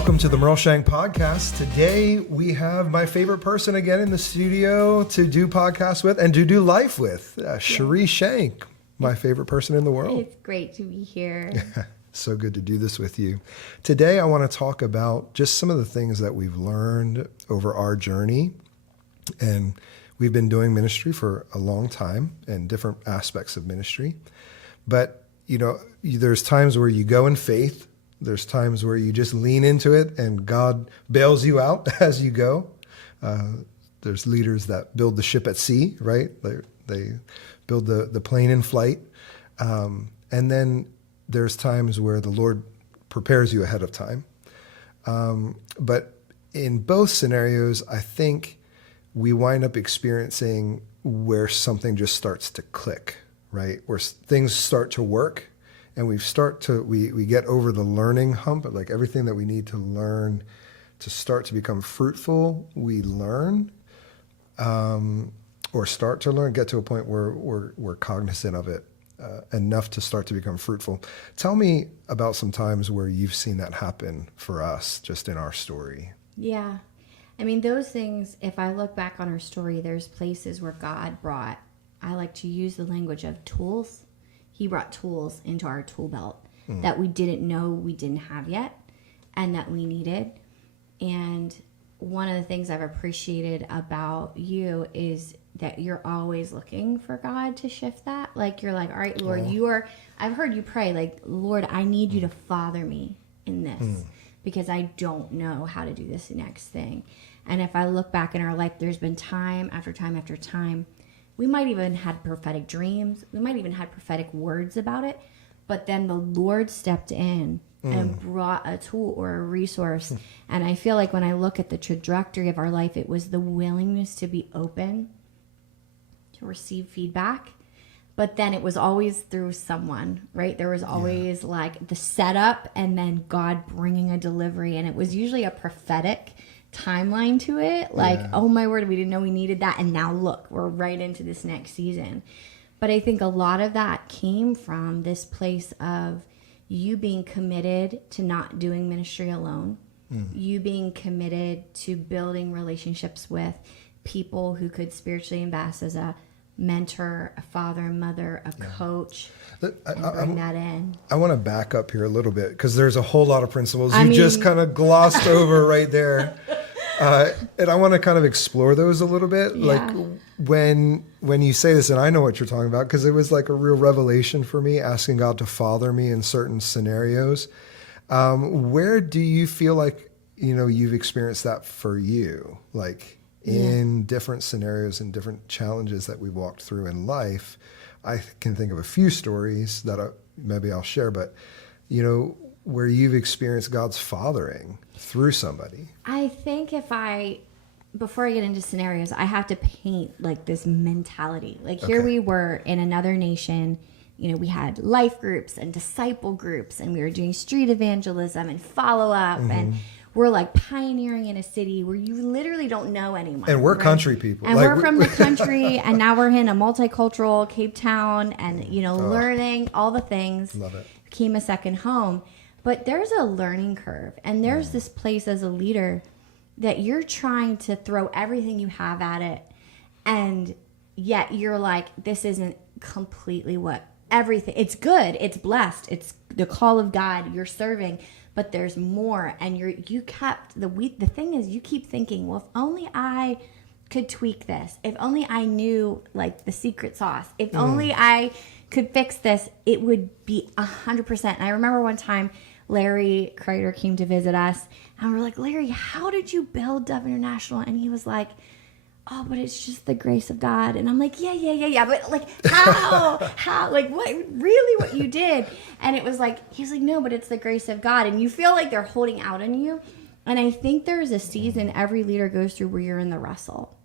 Welcome to the Merle Shenk podcast. Today we have my favorite person again in the studio to do podcasts with and to do life with, Merle Shenk, my favorite person in the world. It's great to be here. So good to do this with you. Today I want to talk about just some of the things that we've learned over our journey. And we've been doing ministry for a long time and different aspects of ministry. But, you know, there's times where you go in faith. There's times where you just lean into it and God bails you out as you go. There's leaders that build the ship at sea, right? They build the plane in flight. And then there's times where the Lord prepares you ahead of time. But in both scenarios, I think we wind up experiencing where something just starts to click, right? Where things start to work. And we get over the learning hump, like everything that we need to learn to start to become fruitful, we learn, or start to learn, get to a point where we're cognizant of it enough to start to become fruitful. Tell me about some times where you've seen that happen for us, just in our story. Yeah. I mean, those things, if I look back on our story, there's places where God brought, I like to use the language of tools. He brought tools into our tool belt that we didn't know we didn't have yet and that we needed. And one of the things I've appreciated about you is that you're always looking for God to shift that. Like, you're like, all right, Lord, I've heard you pray, like, Lord, I need you to father me in this because I don't know how to do this next thing. And if I look back in our life, there's been time after time after time. We might even had prophetic dreams. We might even had prophetic words about it. But then the Lord stepped in and brought a tool or a resource. And I feel like when I look at the trajectory of our life, it was the willingness to be open, to receive feedback. But then it was always through someone, right? There was always like the setup and then God bringing a delivery. And it was usually a prophetic timeline to it, like, oh my word, we didn't know we needed that, and now look, we're right into this next season. But I think a lot of that came from this place of you being committed to not doing ministry alone, you being committed to building relationships with people who could spiritually invest as a mentor, a father, a mother, a coach, and bring that in. I want to back up here a little bit because there's a whole lot of principles you just kind of glossed over right there. And I want to kind of explore those a little bit. Yeah. Like when you say this, and I know what you're talking about because it was like a real revelation for me, asking God to father me in certain scenarios. Where do you feel like, you know, you've experienced that for you? Like in different scenarios and different challenges that we walked through in life. I can think of a few stories that maybe I'll share, but, you know, where you've experienced God's fathering through somebody. I think before I get into scenarios, I have to paint like this mentality. Like here we were in another nation, you know, we had life groups and disciple groups and we were doing street evangelism and follow up and we're like pioneering in a city where you literally don't know anyone. And we're country people. And we're from the country and now we're in a multicultural Cape Town and, you know, learning all the things. Love it. Became a second home. But there's a learning curve and there's this place as a leader that you're trying to throw everything you have at it. And yet you're like, this isn't completely what everything, it's good. It's blessed. It's the call of God you're serving, but there's more. And the thing is you keep thinking, well, if only I could tweak this, if only I knew like the secret sauce, if only I could fix this, it would be 100%. And I remember one time Larry Kreider came to visit us and we're like, Larry, how did you build Dove International? And he was like, oh, but it's just the grace of God. And I'm like, yeah. But like, how, like what you did? And it was like, he's like, no, but it's the grace of God. And you feel like they're holding out on you. And I think there's a season every leader goes through where you're in the wrestle.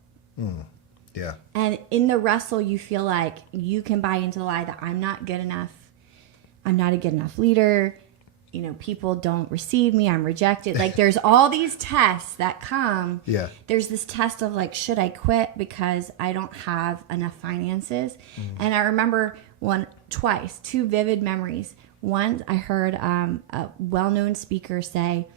Yeah. And in the wrestle, you feel like you can buy into the lie that I'm not good enough. I'm not a good enough leader. You know, people don't receive me. I'm rejected. Like there's all these tests that come. Yeah. There's this test of like, should I quit because I don't have enough finances? And I remember two vivid memories. One, I heard a well-known speaker say,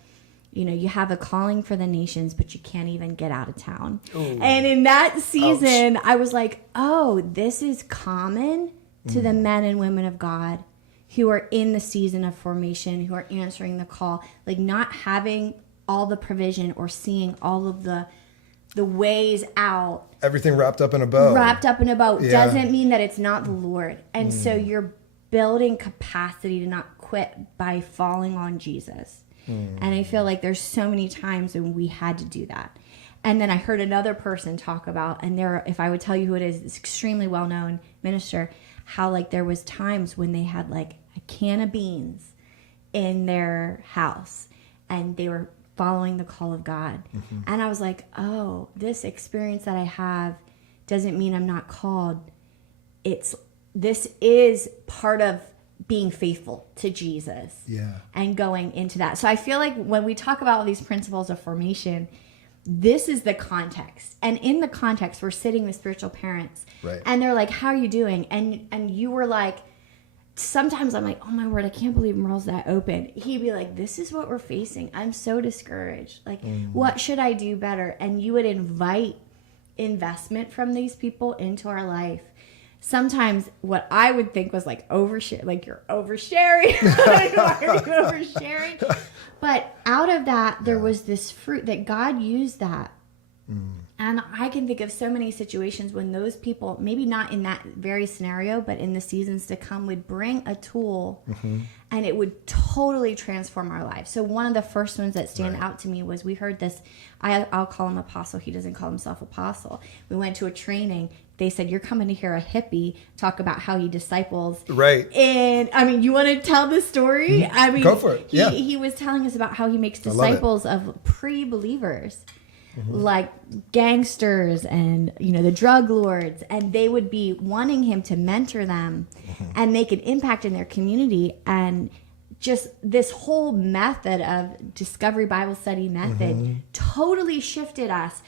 you have a calling for the nations, but you can't even get out of town. Ooh. And in that season, ouch. I was like, oh, this is common to the men and women of God who are in the season of formation, who are answering the call, like not having all the provision or seeing all of the ways out. Everything wrapped up in a bow. Doesn't mean that it's not the Lord. And so you're building capacity to not quit by falling on Jesus. And I feel like there's so many times when we had to do that. And then I heard another person talk about, and if I would tell you who it is, it's extremely well-known minister, how like there was times when they had like a can of beans in their house and they were following the call of God. Mm-hmm. And I was like, oh, this experience that I have doesn't mean I'm not called. This is part of being faithful to Jesus and going into that. So I feel like when we talk about all these principles of formation, this is the context. And in the context, we're sitting with spiritual parents and they're like, how are you doing? And you were like, sometimes I'm like, oh my word, I can't believe Merle's that open. He'd be like, this is what we're facing. I'm so discouraged. Like, what should I do better? And you would invite investment from these people into our life. Sometimes what I would think was like overshare, like you're oversharing. Why are you oversharing? But out of that, there was this fruit that God used that. And I can think of so many situations when those people, maybe not in that very scenario, but in the seasons to come, would bring a tool and it would totally transform our lives. So one of the first ones that stand out to me was we heard this, I'll call him apostle. He doesn't call himself apostle. We went to a training. They said, you're coming to hear a hippie talk about how he disciples. Right. And I mean, you want to tell the story? I mean, go for it. He was telling us about how he makes disciples of pre-believers. Like gangsters and the drug lords, and they would be wanting him to mentor them and make an impact in their community. And just this whole method of Discovery Bible Study method totally shifted us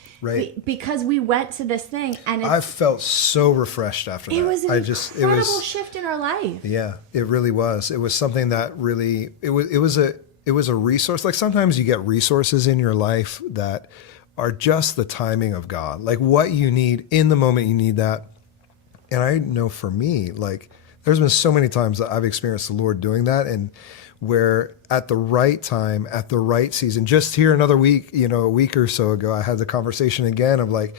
because we went to this thing, and I felt so refreshed after that. It was an incredible shift in our life. Yeah, it really was. It was something that really it was a resource. Like sometimes you get resources in your life that are just the timing of God, like what you need in the moment you need that. And I know for me, like there's been so many times that I've experienced the Lord doing that, and where at the right time, at the right season, just here another week, a week or so ago, I had the conversation again of like,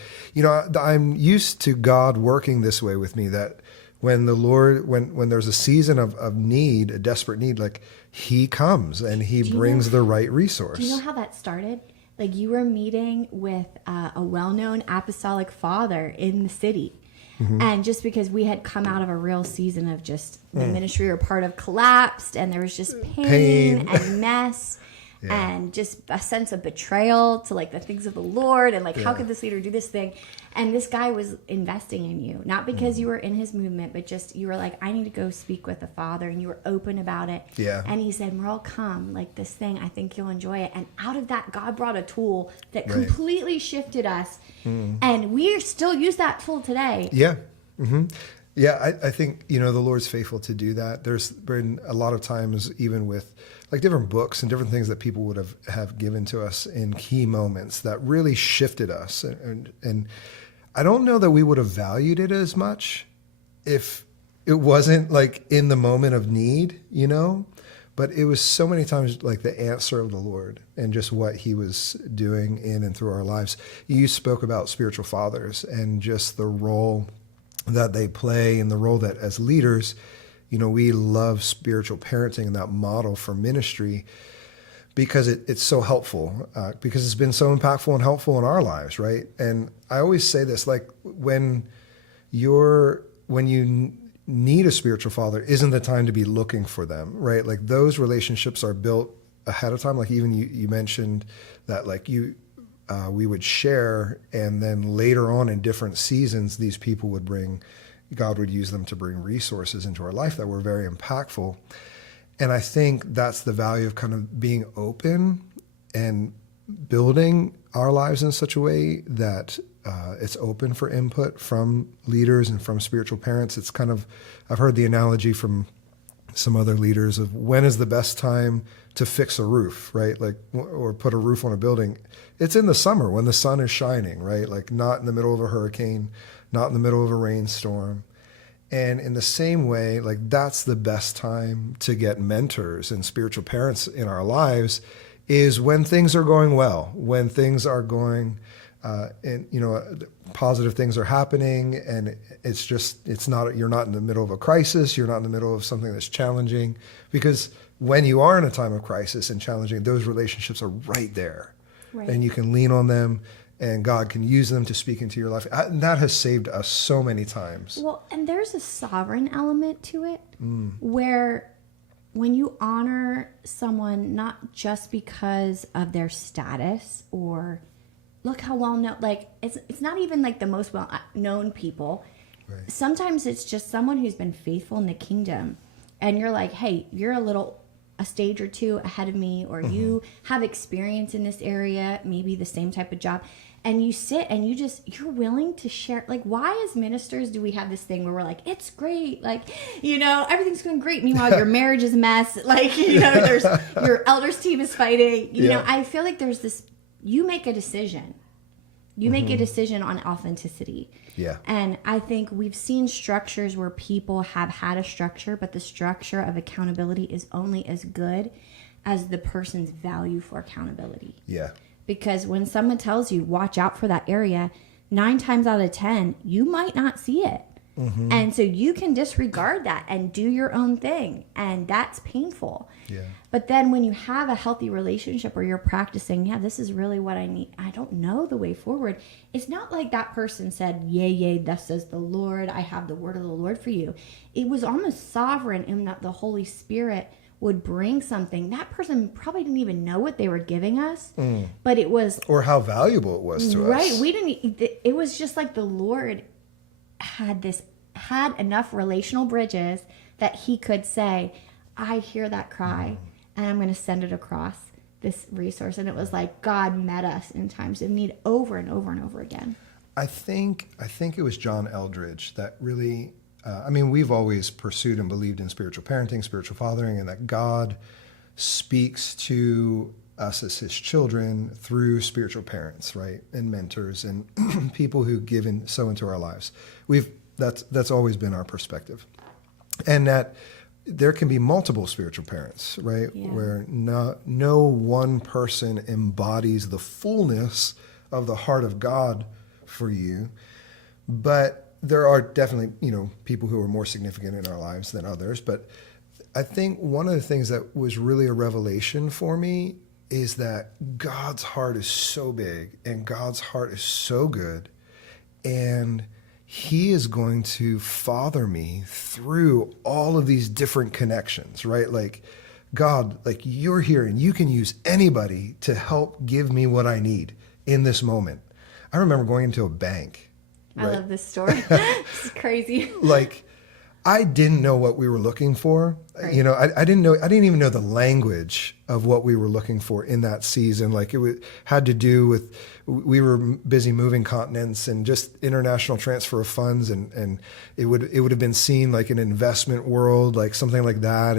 I'm used to God working this way with me, that when the Lord, when there's a season of need, a desperate need, like he comes and he brings the right resource. Do you know how that started? Like you were meeting with a well-known apostolic father in the city. And just because we had come out of a real season of just the ministry or part of collapsed, and there was just pain. And mess and just a sense of betrayal to like the things of the Lord, and like how could this leader do this thing? And this guy was investing in you, not because you were in his movement, but just you were like, I need to go speak with the Father, and you were open about it. And he said, Merle, come, like this thing, I think you'll enjoy it. And out of that, God brought a tool that completely shifted us, and we still use that tool today. I think the Lord's faithful to do that. There's been a lot of times, even with like different books and different things that people would have given to us in key moments that really shifted us, and I don't know that we would have valued it as much if it wasn't like in the moment of need, but it was so many times like the answer of the Lord and just what he was doing in and through our lives. You spoke about spiritual fathers and just the role that they play, and the role that as leaders, we love spiritual parenting and that model for ministry because it's so helpful, because it's been so impactful and helpful in our lives, right? And I always say this, like when you need a spiritual father, isn't the time to be looking for them, right? Like those relationships are built ahead of time. Like even you mentioned that like we would share, and then later on in different seasons, these people God would use them to bring resources into our life that were very impactful. And I think that's the value of kind of being open and building our lives in such a way that it's open for input from leaders and from spiritual parents. It's kind of, I've heard the analogy from some other leaders of when is the best time to fix a roof, right? Like, or put a roof on a building. It's in the summer when the sun is shining, right? Like not in the middle of a hurricane, not in the middle of a rainstorm. And in the same way, like that's the best time to get mentors and spiritual parents in our lives is when things are going well, when things are going, and positive things are happening, and you're not in the middle of a crisis, you're not in the middle of something that's challenging, because when you are in a time of crisis and challenging, those relationships are right there, Right. and you can lean on them, and God can use them to speak into your life. And that has saved us so many times. Well, and there's a sovereign element to it where when you honor someone, not just because of their status or look how well known, like it's not even like the most well known people. Right. Sometimes it's just someone who's been faithful in the kingdom, and you're like, hey, you're a stage or two ahead of me, or you have experience in this area, maybe the same type of job. And you sit and you're willing to share. Like, why as ministers do we have this thing where we're like, it's great, like, everything's going great. Meanwhile, your marriage is a mess. Like, there's your elders team is fighting. You know, I feel like there's this, you make a decision. You make a decision on authenticity. Yeah. And I think we've seen structures where people have had a structure, but the structure of accountability is only as good as the person's value for accountability. Yeah. Because when someone tells you, watch out for that area, 9 times out of 10, you might not see it. And so you can disregard that and do your own thing. And that's painful. Yeah. But then when you have a healthy relationship where you're practicing, this is really what I need. I don't know the way forward. It's not like that person said, yea, yea, thus says the Lord. I have the word of the Lord for you. It was almost sovereign in that the Holy Spirit would bring something. That person probably didn't even know what they were giving us, but it was... Or how valuable it was to us. Right. We didn't... It was just like the Lord had enough relational bridges that he could say, I hear that cry and I'm going to send it across this resource. And it was like God met us in times of need over and over and over again. I think it was John Eldridge that really, we've always pursued and believed in spiritual parenting, spiritual fathering, and that God speaks to us as his children through spiritual parents, right? And mentors and people who give so into our lives. That's always been our perspective. And that there can be multiple spiritual parents, right? Yeah. Where no one person embodies the fullness of the heart of God for you. But there are definitely, people who are more significant in our lives than others. But I think one of the things that was really a revelation for me is that God's heart is so big and God's heart is so good, and he is going to father me through all of these different connections, right? Like, God, like you're here and you can use anybody to help give me what I need in this moment. I remember going into a bank. I love this story. This is crazy. Like, I didn't know what we were looking for. Right. I didn't even know the language of what we were looking for in that season. Like had to do with, we were busy moving continents and just international transfer of funds. And it would have been seen like an investment world, like something like that.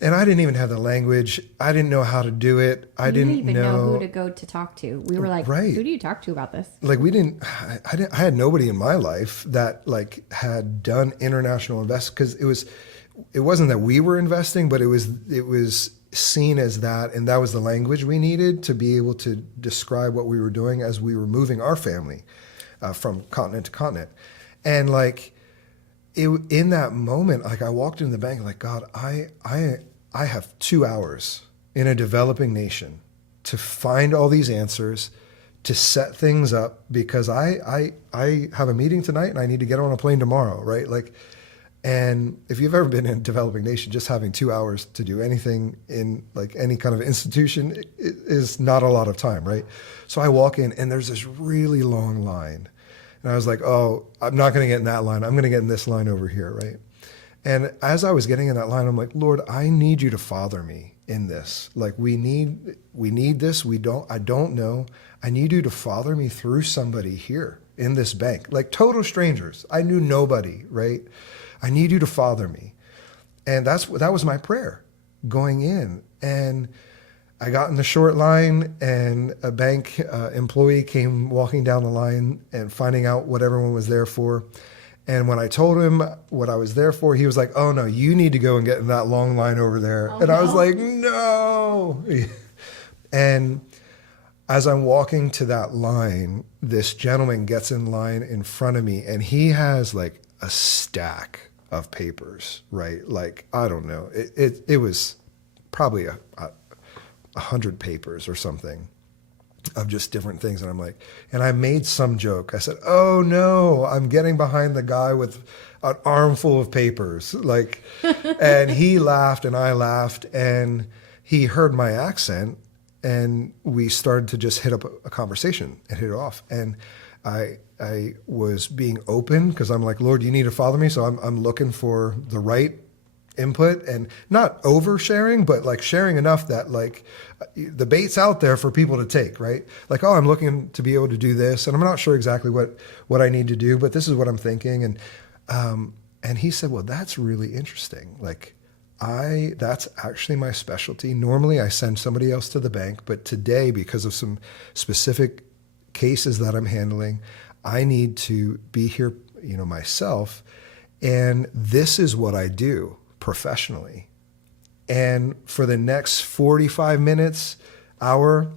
And I didn't even have the language. I didn't know how to do it. I didn't even know who to go to talk to. We were like, Right. Who do you talk to about this? Like I had nobody in my life that like had done international invest, because it wasn't that we were investing, but it was seen as that, and that was the language we needed to be able to describe what we were doing as we were moving our family from continent to continent. And like in that moment, like I walked into the bank, like, God, I have 2 hours in a developing nation to find all these answers, to set things up, because I have a meeting tonight and I need to get on a plane tomorrow, right? Like, and if you've ever been in a developing nation, just having 2 hours to do anything in like any kind of institution is not a lot of time, right? So I walk in and there's this really long line. And I was like, oh, I'm not going to get in that line. I'm going to get in this line over here, right? And as I was getting in that line, I'm like, Lord, I need you to father me in this. Like, we need this. I don't know. I need you to father me through somebody here in this bank, like total strangers. I knew nobody, right? I need you to father me. And that was my prayer going in. And I got in the short line, and a bank employee came walking down the line and finding out what everyone was there for. And when I told him what I was there for, he was like, "Oh no, you need to go and get in that long line over there." Oh, and I was no. like, "No." And as I'm walking to that line, this gentleman gets in line in front of me, and he has like a stack of papers, right? Like, I don't know. It was probably 100 papers or something of just different things. And I'm like, and I made some joke. I said, "Oh no, I'm getting behind the guy with an armful of papers." Like, and he laughed and I laughed, and he heard my accent, and we started to just hit up a conversation and hit it off. And I was being open, because I'm like, "Lord, you need to follow me." So I'm looking for the right input, and not oversharing, but like sharing enough that like the bait's out there for people to take, right? Like, "Oh, I'm looking to be able to do this, and I'm not sure exactly what I need to do, but this is what I'm thinking." And he said, "Well, that's really interesting. Like, that's actually my specialty. Normally I send somebody else to the bank, but today, because of some specific cases that I'm handling, I need to be here, myself. And this is what I do professionally." And for the next 45 minutes, hour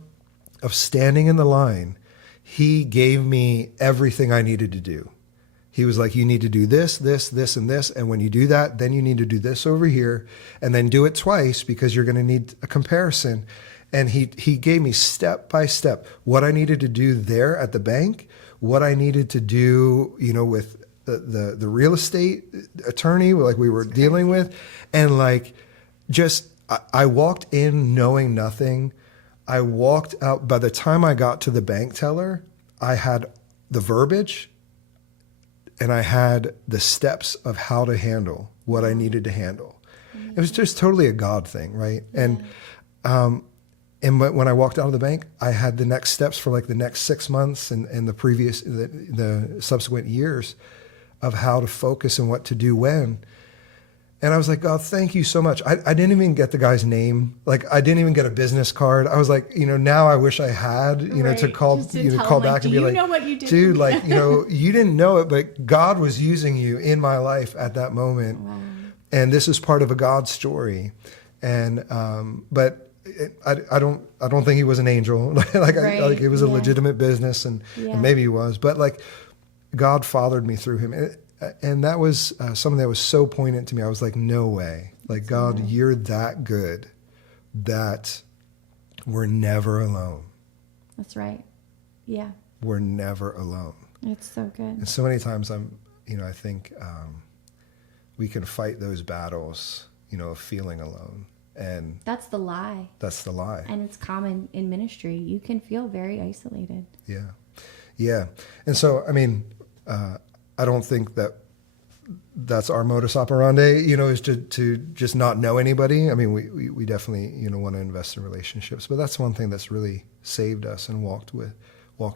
of standing in the line, he gave me everything I needed to do. He was like, "You need to do this, this, this, and this. And when you do that, then you need to do this over here, and then do it twice, because you're going to need a comparison." And he gave me step by step what I needed to do there at the bank, what I needed to do, with the real estate attorney like we were dealing with. And like, just, I walked in knowing nothing. I walked out. By the time I got to the bank teller, I had the verbiage, and I had the steps of how to handle what I needed to handle. It was just totally a God thing, right? And when I walked out of the bank, I had the next steps for like the next 6 months and the subsequent years of how to focus and what to do when. And I was like, "God, thank you so much." I didn't even get the guy's name. Like, I didn't even get a business card. I was like, now I wish I had, to call, call back and be like, "Do you know what you did, dude, like, you didn't know it, but God was using you in my life at that moment. Wow. And this is part of a God story. And, but I don't think he was an angel. Like, it was a legitimate business, and maybe he was, but like, God fathered me through him. And that was something that was so poignant to me. I was like, "No way. Like, God, you're that good that we're never alone." That's right. Yeah. We're never alone. It's so good. And so many times I think we can fight those battles, of feeling alone. And that's the lie. That's the lie. And it's common in ministry. You can feel very isolated. Yeah. Yeah. And so, I don't think that's our modus operandi, is to just not know anybody. We definitely, want to invest in relationships, but that's one thing that's really saved us and walked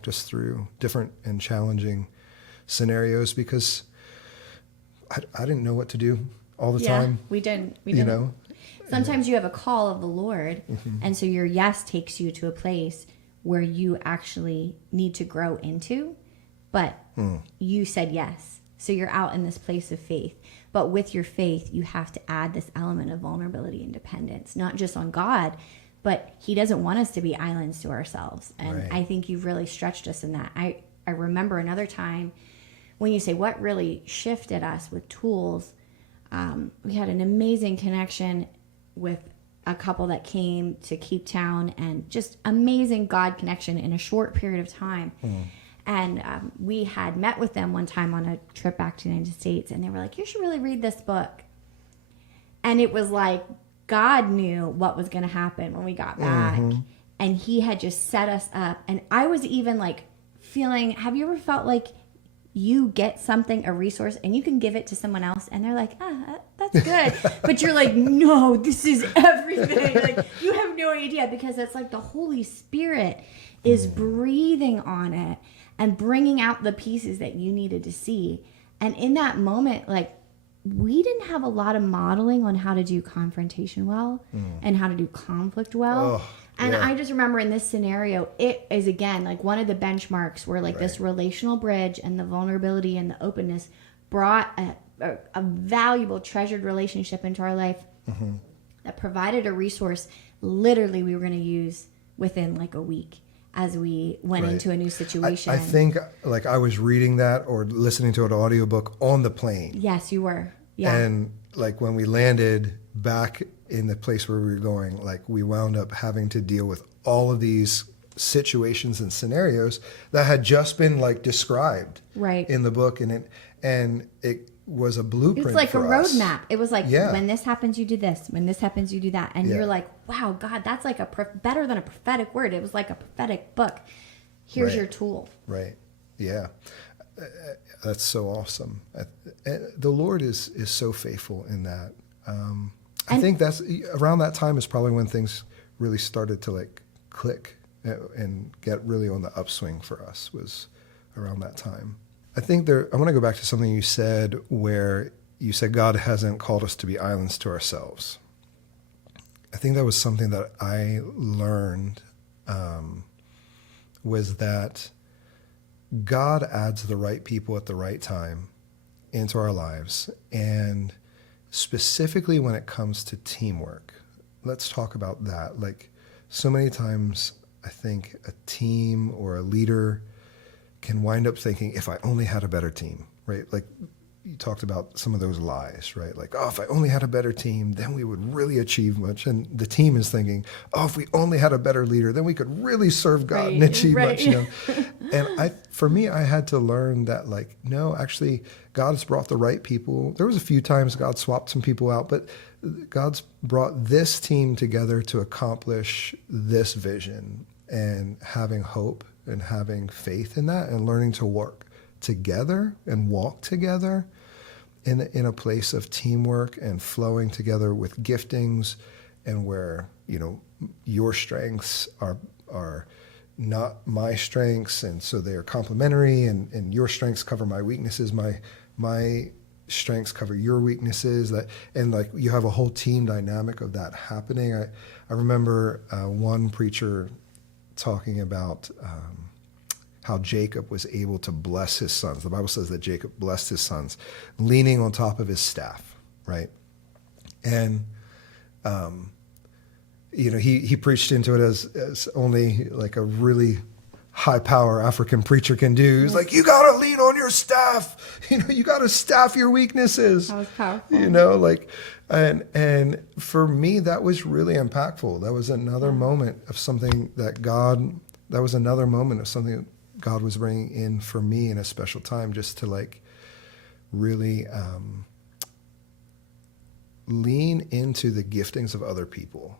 us through different and challenging scenarios, because I didn't know what to do all the time. We didn't. Sometimes you have a call of the Lord, and so your yes takes you to a place where you actually need to grow into, but you said yes. So you're out in this place of faith. But with your faith, you have to add this element of vulnerability and dependence, not just on God, but he doesn't want us to be islands to ourselves. And right. I think you've really stretched us in that. I remember another time when you say what really shifted us with tools. We had an amazing connection with a couple that came to Cape Town, and just amazing God connection in a short period of time. And we had met with them one time on a trip back to the United States, and they were like, "You should really read this book." And it was like God knew what was going to happen when we got back. And he had just set us up. And I was even like feeling, have you ever felt like you get something, a resource, and you can give it to someone else, and they're like, that's good. But you're like, "No, this is everything." Like, you have no idea, because it's like the Holy Spirit is breathing on it and bringing out the pieces that you needed to see. And in that moment, like, we didn't have a lot of modeling on how to do confrontation well and how to do conflict well. Oh, and yeah. I just remember in this scenario, it is again like one of the benchmarks where like this relational bridge and the vulnerability and the openness brought a valuable, treasured relationship into our life that provided a resource literally we were going to use within like a week as we went into a new situation. I think like I was reading that or listening to an audiobook on the plane. Yes, you were. Yeah. And like when we landed back in the place where we were going, like we wound up having to deal with all of these situations and scenarios that had just been like described in the book. And it was a blueprint. It's like for a us. roadmap. It was like, when this happens, you do this. When this happens, you do that. And you're like, wow, God, that's like better than a prophetic word. It was like a prophetic book. Here's your tool. Right. Yeah. That's so awesome. The Lord is so faithful in that. I think that's around that time is probably when things really started to like click and get really on the upswing for us, was around that time. I think I want to go back to something you said where you said God hasn't called us to be islands to ourselves. I think that was something that I learned was that God adds the right people at the right time into our lives. And specifically when it comes to teamwork, let's talk about that. Like so many times I think a team or a leader can wind up thinking, if I only had a better team, right? Like you talked about some of those lies, right? Like, oh, if I only had a better team, then we would really achieve much. And the team is thinking, oh, if we only had a better leader, then we could really serve God and achieve much, you know? And for me, I had to learn that like, no, actually God has brought the right people. There was a few times God swapped some people out, but God's brought this team together to accomplish this vision, and having hope and having faith in that and learning to work together and walk together in a place of teamwork and flowing together with giftings, and where, you know, your strengths are not my strengths, and so they are complementary, and your strengths cover my weaknesses, my strengths cover your weaknesses, and like you have a whole team dynamic of that happening. I remember one preacher talking about how Jacob was able to bless his sons. The Bible says that Jacob blessed his sons, leaning on top of his staff, right? And, you know, he preached into it as only like a really high power African preacher can do. He's like, you got to lean on your staff. You know, you got to staff your weaknesses. That was powerful. You know, like, and for me, that was really impactful. That was another moment of something that God was bringing in for me in a special time, just to like really lean into the giftings of other people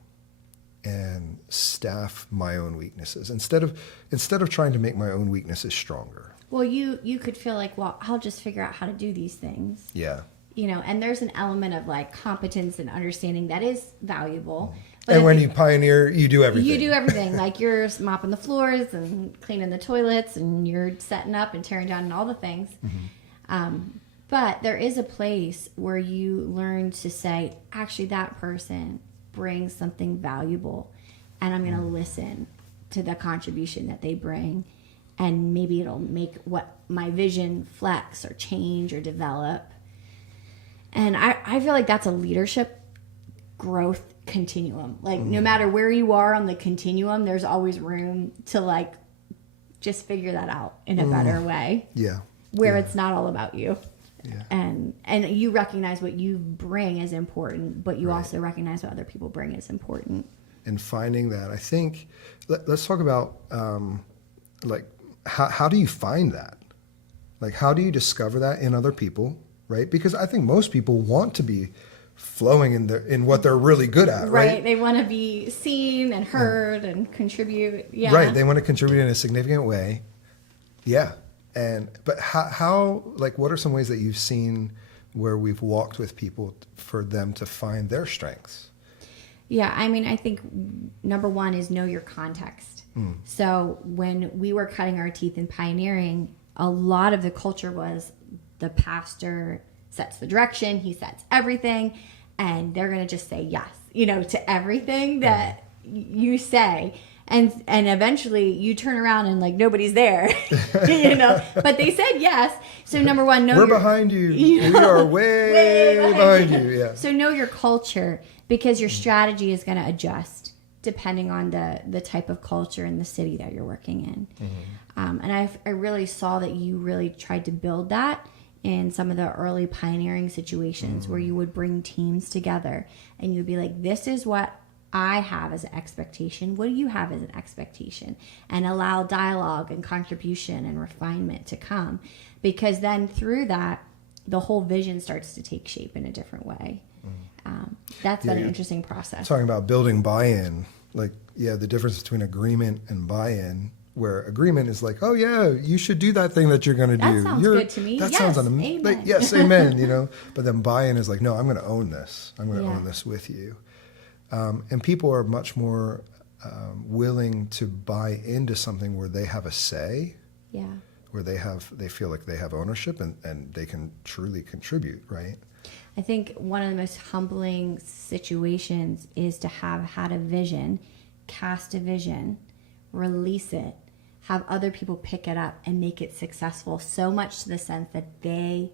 and staff my own weaknesses instead of trying to make my own weaknesses stronger. Well, you could feel like, well, I'll just figure out how to do these things. Yeah. You know, and there's an element of like competence and understanding that is valuable. But And when you pioneer, you do everything. You do everything. Like you're mopping the floors and cleaning the toilets, and you're setting up and tearing down and all the things. But there is a place where you learn to say, actually, that person brings something valuable, and I'm going to listen to the contribution that they bring, and maybe it'll make what my vision flex or change or develop. And I feel like that's a leadership growth continuum. Like no matter where you are on the continuum, there's always room to like just figure that out in a better way. Yeah. Where it's not all about you. Yeah. And you recognize what you bring as important, but you also recognize what other people bring as important. And finding that, I think, let's talk about like how do you find that? Like how do you discover that in other people, right? Because I think most people want to be flowing in what they're really good at, right? They want to be seen and heard and contribute. Yeah. Right. They want to contribute in a significant way. Yeah. But how, like, what are some ways that you've seen where we've walked with people for them to find their strengths? Yeah, I mean, I think number one is know your context. So when we were cutting our teeth in pioneering, a lot of the culture was the pastor sets the direction, he sets everything, and they're going to just say yes, you know, to everything that you say. And eventually you turn around and like nobody's there, you know, but they said yes. So number one, we're behind you. We are way behind you. Yeah. So know your culture, because your strategy is going to adjust depending on the type of culture in the city that you're working in. And I really saw that you really tried to build that in some of the early pioneering situations where you would bring teams together and you'd be like, this is what I have as an expectation. What do you have as an expectation? And allow dialogue and contribution and refinement to come, because then through that, the whole vision starts to take shape in a different way. That's been an interesting process. Talking about building buy-in, like, the difference between agreement and buy-in, where agreement is like, oh yeah, you should do that thing that you're going to do. That sounds good to me. That yes, sounds amen. like, yes, amen, you know. But then buy-in is like, no, I'm going to own this. I'm going to own this with you. And people are much more willing to buy into something where they have a say, where they feel like they have ownership and they can truly contribute, right? I think one of the most humbling situations is to have had a vision, cast a vision, release it, have other people pick it up and make it successful, so much to the sense that they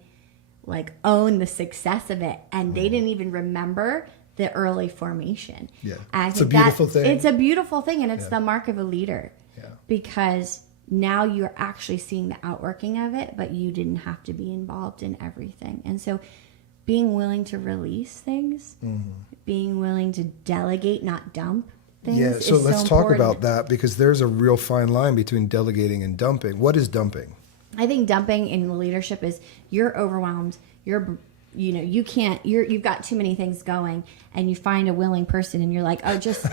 like own the success of it and they didn't even remember the early formation. Yeah, and it's a beautiful thing. It's a beautiful thing, and it's the mark of a leader. Yeah. Because now you're actually seeing the outworking of it, but you didn't have to be involved in everything. And so being willing to release things, being willing to delegate, not dump things. Yeah, so let's talk important. about that, because there's a real fine line between delegating and dumping. What is dumping? I think dumping in leadership is you're overwhelmed, you can't, you've got too many things going, and you find a willing person and you're like, oh, just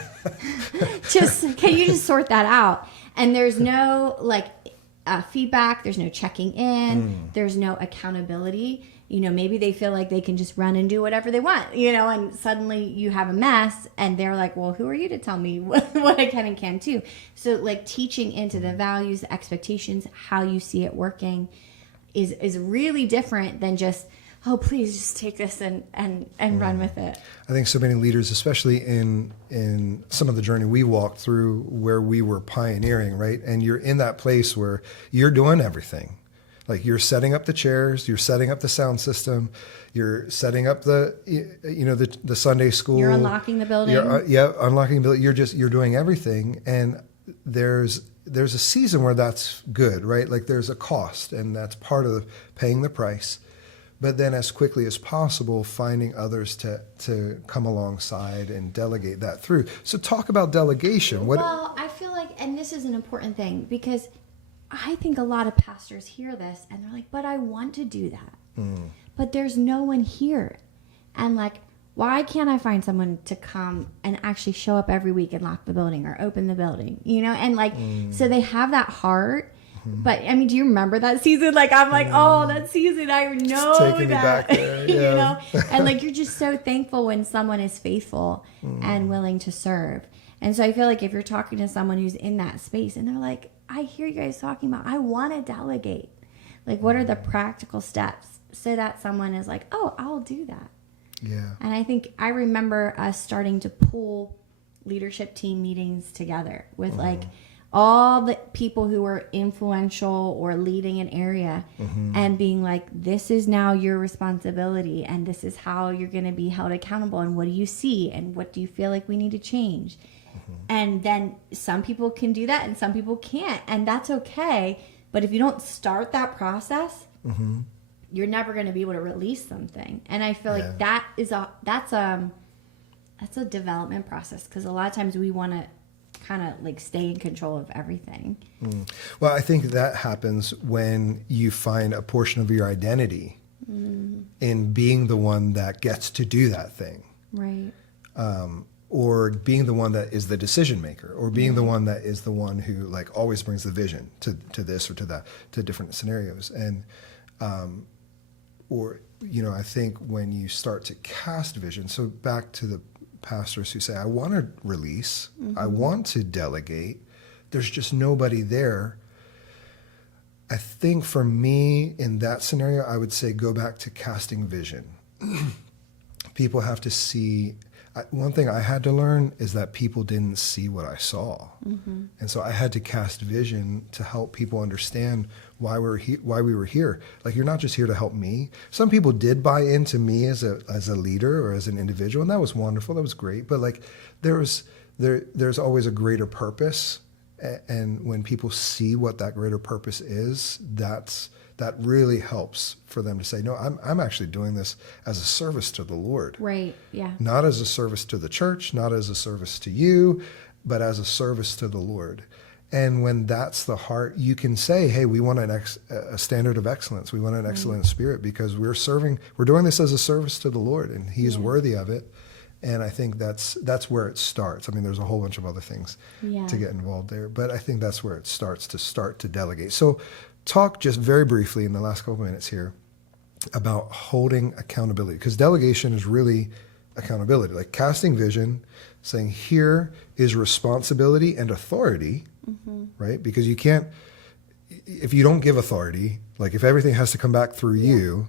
can you just sort that out? And there's no feedback, there's no checking in, there's no accountability. Maybe they feel like they can just run and do whatever they want, and suddenly you have a mess and they're like, well, who are you to tell me what I can and can't do? So like teaching into the values, the expectations, how you see it working is really different than just, oh, please just take this and run with it. I think so many leaders, especially in some of the journey we walked through where we were pioneering, right? And you're in that place where you're doing everything. Like you're setting up the chairs, you're setting up the sound system, you're setting up the Sunday school. You're unlocking the building. Unlocking the building. You're doing everything, and there's a season where that's good, right? Like there's a cost, and that's part of paying the price. But then as quickly as possible, finding others to come alongside and delegate that through. So talk about delegation. Well, I feel like, and this is an important thing, because I think a lot of pastors hear this and they're like, but I want to do that. But there's no one here. And like, why can't I find someone to come and actually show up every week and lock the building or open the building? And like, so they have that heart. But I mean, do you remember that season? Like, I'm like, oh, that season, I know taking that. Me back there, And like, you're just so thankful when someone is faithful and willing to serve. And so I feel like if you're talking to someone who's in that space and they're like, I hear you guys talking about, I want to delegate. Like, what are the practical steps so that someone is like, oh, I'll do that. Yeah. And I think I remember us starting to pull leadership team meetings together with like all the people who were influential or leading an area and being like, this is now your responsibility and this is how you're going to be held accountable, and what do you see and what do you feel like we need to change? And then some people can do that and some people can't, and that's okay. But if you don't start that process, you're never going to be able to release something. And I feel like that's a development process, because a lot of times we want to kind of like stay in control of everything. Well, I think that happens when you find a portion of your identity in being the one that gets to do that thing. Right. Or being the one that is the decision maker, or being the one that is the one who like always brings the vision to this or to that, to different scenarios. And, I think when you start to cast vision, so back to the pastors who say, I want to release, I want to delegate, there's just nobody there. I think for me in that scenario, I would say go back to casting vision. People have to see. One thing I had to learn is that people didn't see what I saw. Mm-hmm. And so I had to cast vision to help people understand why we were here. Like, you're not just here to help me. Some people did buy into me as a leader or as an individual, and that was wonderful. That was great. But like, there's always a greater purpose. And when people see what that greater purpose is, that really helps for them to say, no, I'm actually doing this as a service to the Lord. Right, yeah. Not as a service to the church, not as a service to you, but as a service to the Lord. And when that's the heart, you can say, hey, we want a standard of excellence. We want an excellent spirit because we're doing this as a service to the Lord, and He is worthy of it. And I think that's where it starts. I mean, there's a whole bunch of other things to get involved there, but I think that's where it starts to delegate. So talk just very briefly in the last couple minutes here about holding accountability, because delegation is really accountability, like casting vision, saying here is responsibility and authority, right? Because you can't, if you don't give authority, like if everything has to come back through you,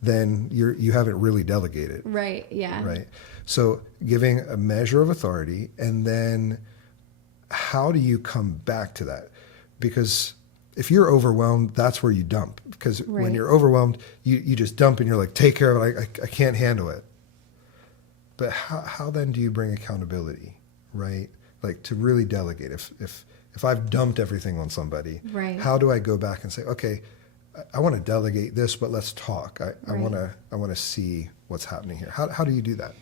then you haven't really delegated. Right, yeah. Right. So giving a measure of authority, and then how do you come back to that? Because if you're overwhelmed, that's where you dump. Because when you're overwhelmed, you just dump and you're like, take care of it. I can't handle it. But how then do you bring accountability, right? Like to really delegate. If I've dumped everything on somebody, how do I go back and say, okay, I want to delegate this, but let's talk. I want to see what's happening here. How do you do that?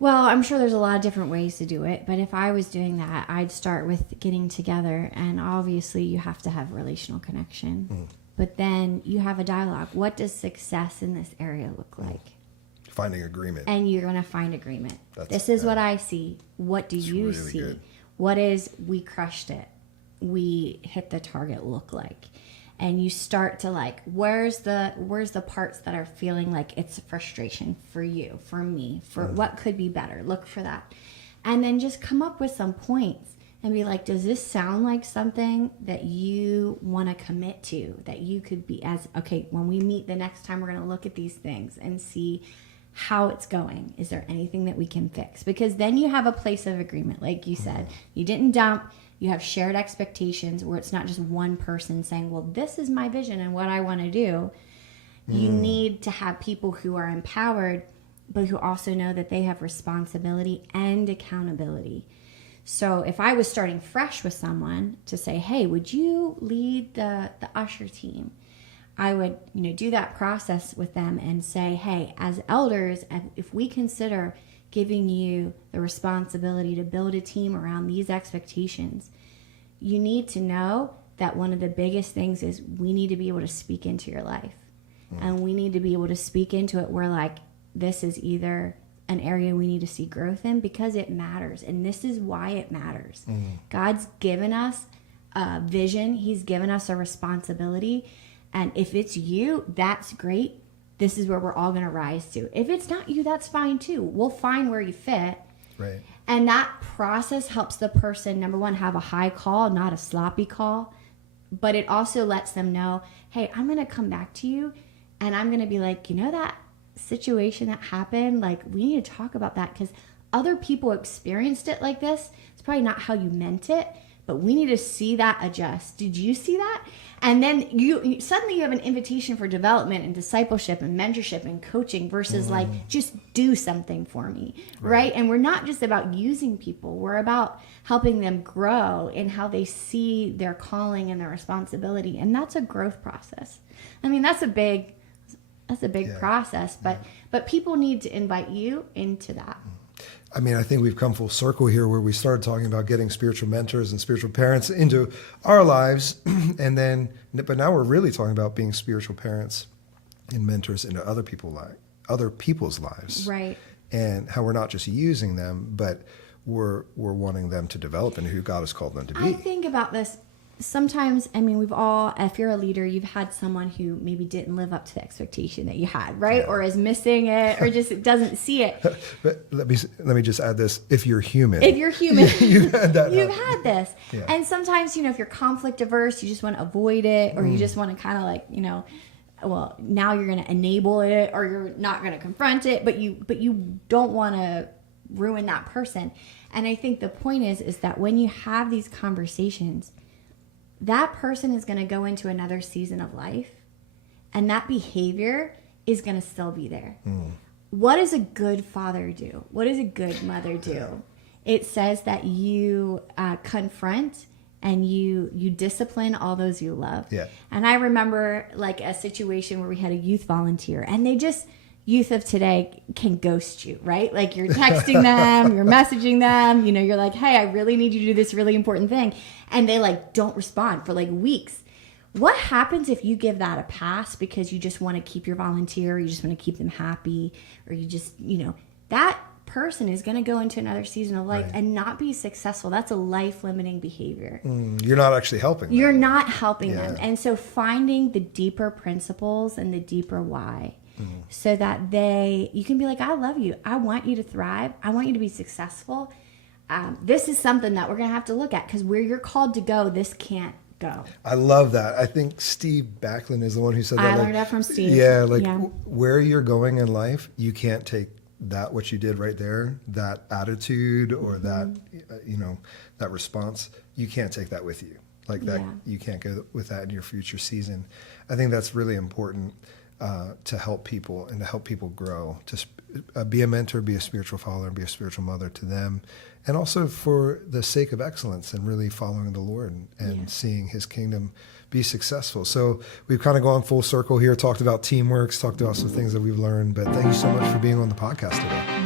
Well, I'm sure there's a lot of different ways to do it, but if I was doing that, I'd start with getting together, and obviously you have to have relational connection, but then you have a dialogue. What does success in this area look like? Finding agreement. And you're going to find agreement. This is what I see. What do you really see? Good. What is we crushed it? We hit the target look like? And you start to like, where's the parts that are feeling like it's a frustration for you, for me, for what could be better? Look for that. And then just come up with some points and be like, does this sound like something that you want to commit to, that you could be okay, when we meet the next time, we're going to look at these things and see how it's going. Is there anything that we can fix? Because then you have a place of agreement. Like you said, you didn't dump. You have shared expectations where it's not just one person saying, well, this is my vision and what I want to do. You need to have people who are empowered, but who also know that they have responsibility and accountability. So if I was starting fresh with someone to say, hey, would you lead the usher team? I would do that process with them and say, hey, as elders, if we consider giving you the responsibility to build a team around these expectations, you need to know that one of the biggest things is we need to be able to speak into your life. And we need to be able to speak into it where like, this is either an area we need to see growth in because it matters. And this is why it matters. God's given us a vision. He's given us a responsibility. And if it's you, that's great. This is where we're all going to rise to. If it's not you, that's fine too. We'll find where you fit. Right. And that process helps the person, number one, have a high call, not a sloppy call. But it also lets them know, hey, I'm going to come back to you and I'm going to be like, that situation that happened, like we need to talk about that because other people experienced it like this. It's probably not how you meant it, but we need to see that adjust. Did you see that? And then you suddenly you have an invitation for development and discipleship and mentorship and coaching versus like, just do something for me, right? And we're not just about using people. We're about helping them grow in how they see their calling and their responsibility. And that's a growth process. I mean, that's a big process, but people need to invite you into that. I mean, I think we've come full circle here where we started talking about getting spiritual mentors and spiritual parents into our lives. But now we're really talking about being spiritual parents and mentors into other people's lives. Right. And how we're not just using them, but we're wanting them to develop into who God has called them to be. I think about this sometimes, I mean, we've all, if you're a leader, you've had someone who maybe didn't live up to the expectation that you had, right? Or is missing it, or just doesn't see it. But let me just add this: if you're human, you've had that. You've had this. Yeah. And sometimes, if you're conflict averse, you just want to avoid it, or you just want to kind of like, well, now you're going to enable it, or you're not going to confront it, but you don't want to ruin that person. And I think the point is that when you have these conversations, that person is going to go into another season of life, and that behavior is going to still be there. What does a good father do? What does a good mother do? It says that you confront and you discipline all those you love. Yeah. And I remember like a situation where we had a youth volunteer, and youth of today can ghost you, right? Like you're texting them, you're messaging them, you're like, hey, I really need you to do this really important thing. And they like don't respond for like weeks. What happens if you give that a pass because you just want to keep your volunteer, or you just want to keep them happy, or you just, that person is going to go into another season of life and not be successful. That's a life-limiting behavior. You're not actually helping them. You're not helping them. And so finding the deeper principles and the deeper why, so that you can be like, I love you. I want you to thrive. I want you to be successful. This is something that we're going to have to look at, because where you're called to go, this can't go. I love that. I think Steve Backlund is the one who said that. I learned that from Steve. Yeah, where you're going in life, you can't take what you did right there, that attitude or that, that response, you can't take that with you. Like that, you can't go with that in your future season. I think that's really important to help people and to help people grow, to be a mentor, be a spiritual father, and be a spiritual mother to them. And also for the sake of excellence and really following the Lord and seeing his kingdom be successful. So we've kind of gone full circle here, talked about teamwork, talked about some things that we've learned, but thank you so much for being on the podcast today.